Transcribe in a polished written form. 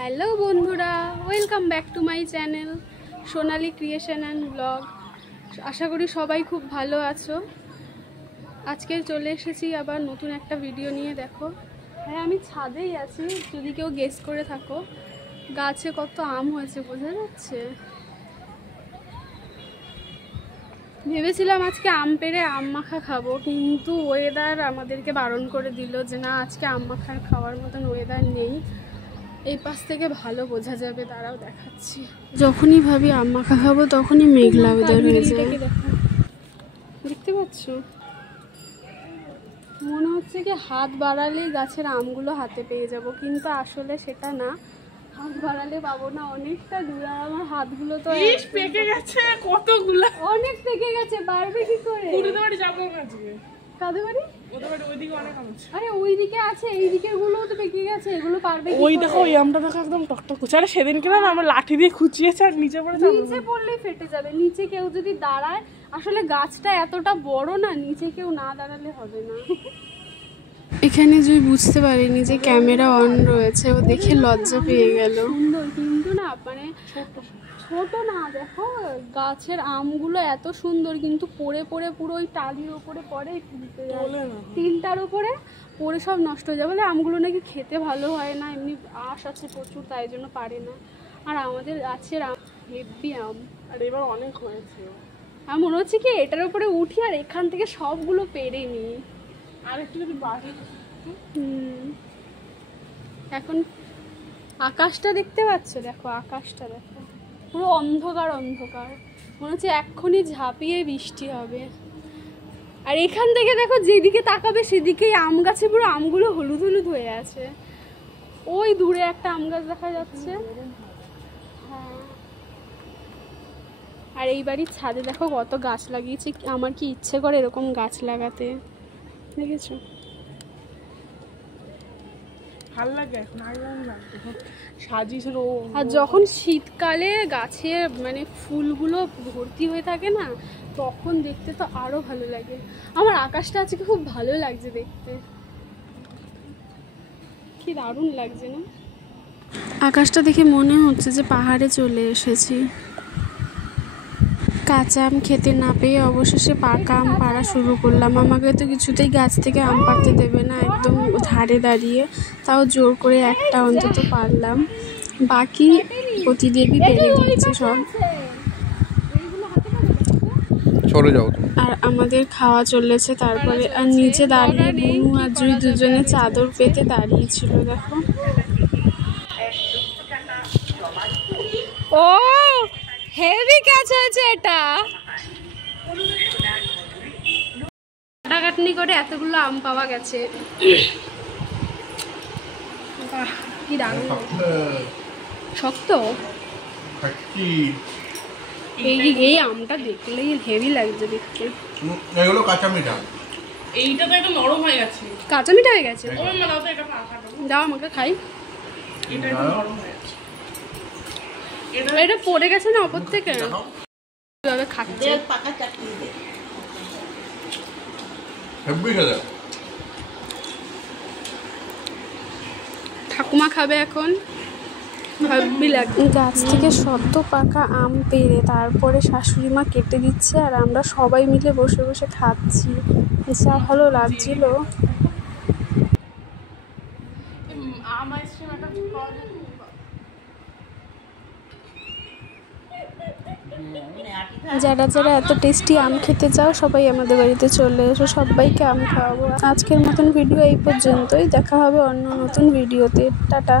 Hello বন্ধুরা, welcome back to my channel Sonali creation and blog. আশা করি সবাই খুব ভালো আছো। আজকে চলে এসেছি আবার নতুন একটা ভিডিও নিয়ে। দেখো, হ্যাঁ আমি ছাদেই আছি, যদি কেউ গেস করে থাকো। গাছে কত আম হয়েছে বোঝা যাচ্ছে। ভেবেছিলাম আজকে আম পেড়ে আম মাখা খাবো, কিন্তু ওয়েদার আমাদেরকে বারণ করে দিল যে না, আজকে আম মাখার খাওয়ার মতন ওয়েদার নেই। এই পাশ থেকে ভালো বোঝা যাবে, দাঁড়াও দেখাচ্ছি। যখনই ভাবি আম মাখা খাবো তখনই মেঘলা ওয়েদার হয়ে যায়। দেখতে পাচ্ছ, মনে হচ্ছে কি হাত বাড়ালেই গাছের আমগুলো হাতে পেয়ে যাব, কিন্তু আসলে সেটা না। হাত বাড়ালে পাবো না, অনেকটা দূর। আর আমার হাতগুলো তো পেকে গেছে, কতগুলো অনেক পেকে গেছে। বাড়বে কি করে? যাবো আজকে। কাদের বাড়ি? ওদের বাড়ি ওইদিকে অনেক আম আছে। আরে ওইদিকে আছে, এই দিকের গুলোও তো পেকে গেছে। এগুলো পারবে কি? ওই দেখো, ওই আমটা দেখো একদম টকটক করছে। আরে সেদিনকে না আমরা লাঠি দিয়ে খুঁচিয়েছি আর নিচে পড়ে যাবে। নিচে পড়লেই ফেটে যাবে। নিচে কেউ যদি দাঁড়ায়, আসলে গাছটা এতটা বড় না, নিচে কেউ না দাঁড়ালে হবে না। এখানে জুই বুঝতে পারিনি যে ক্যামেরা অন রয়েছে, ও দেখে লজ্জা পেয়ে গেল। সুন্দর কিন্তু না, মানে ছোট না। দেখো গাছের আমগুলো এত সুন্দর, কিন্তু পড়ে পড়ে পুরো ওই টালির ওপরে পড়ে, তিনটার উপরে পড়ে সব নষ্ট হয়ে যায়। বলে আমগুলো নাকি খেতে ভালো হয় না, এমনি আঁশ আছে প্রচুর, তাই জন্য পারে না। আর আমাদের গাছের আম হেভি আম, আর এবার অনেক হয়েছে। আর মনে হচ্ছে কি এটার উপরে উঠি আর এখান থেকে সবগুলো পেরে নিই। আর একটু যদি বাড়ি। এখন আকাশটা দেখতে পাচ্ছ? দেখো আকাশটা, দেখো পুরো অন্ধকার অন্ধকার, মনে হচ্ছে এক্ষুনি ঝাঁপিয়ে বৃষ্টি হবে। আর এখান থেকে দেখো, যেদিকে তাকাবে সেদিকেই আম গাছে পুরো আমগুলো হলুদ হলুদ হয়ে আছে। ওই দূরে একটা আম গাছ দেখা যাচ্ছে। হ্যাঁ, আর এই বাড়ির ছাদে দেখো কত গাছ লাগিয়েছে। আমার কি ইচ্ছে করে এরকম গাছ লাগাতে, দেখেছো? ভালো লাগে এখন, আগে সাজিয়েছিল। আর যখন শীতকালে গাছে মানে ফুলগুলো ভর্তি হয়ে থাকে না, তখন দেখতে তো আরো ভালো লাগে। আমার আকাশটা আজকে খুব ভালো লাগছে দেখতে, কি দারুণ লাগছে না? আকাশটা দেখে মনে হচ্ছে যে পাহাড়ে চলে এসেছি। কাঁচা আম খেতে না পেয়ে অবশেষে পাকা আম পাড়া শুরু করলাম। আমাকে তো কিছুতেই গাছ থেকে আম পাড়তে দেবে না, একদম ধারে দাঁড়িয়ে। তাও জোর করে একটা অন্তত পারলাম, বাকি প্রতিদেবী পেরে দিয়েছে সব। আর আমাদের খাওয়া চলেছে তারপরে। আর নিচে দাঁড়িয়ে বুনু আর জুই দুজনে চাদর পেতে দাঁড়িয়েছিল। দেখো, ও হেভি ক্যাচ হয়েছে এটা। কাটাকাটনি করে এতগুলো আম পাওয়া গেছে। কি দারুণ, শক্ত। এই আমটা দেখলেই হেভি লাগছে দেখতে। এগুলো কাঁচা মিঠা, এইটা তো একদম নরম হয়ে গেছে। কাঁচা মিঠা হয়ে গেছে। ও মা, দাও তো এটা কাটো। দাও আমাকে খাই। এটা একদম নরম হয়ে গেছে। এটা পড়ে গেছে না ওপর থেকে, কিভাবে খাচ্ছে। ঠাকুমা খাবে এখন, ভাববি লাগে। গাছ থেকে সদ্য পাকা আম পেড়ে তারপরে শাশুড়ি মা কেটে দিচ্ছে, আর আমরা সবাই মিলে বসে বসে খাচ্ছি। যা ভালো লাগছিল। আম আইসক্রিম একটা পাওয়া যায়। যারা যারা এত টেস্টি আম খেতে চাও, সবাই আমাদের বাড়িতে চলে এসো, সবাইকে আম খাওয়াবো। আজকের মতন ভিডিও এই পর্যন্তই, দেখা হবে অন্য নতুন ভিডিওতে। টাটা।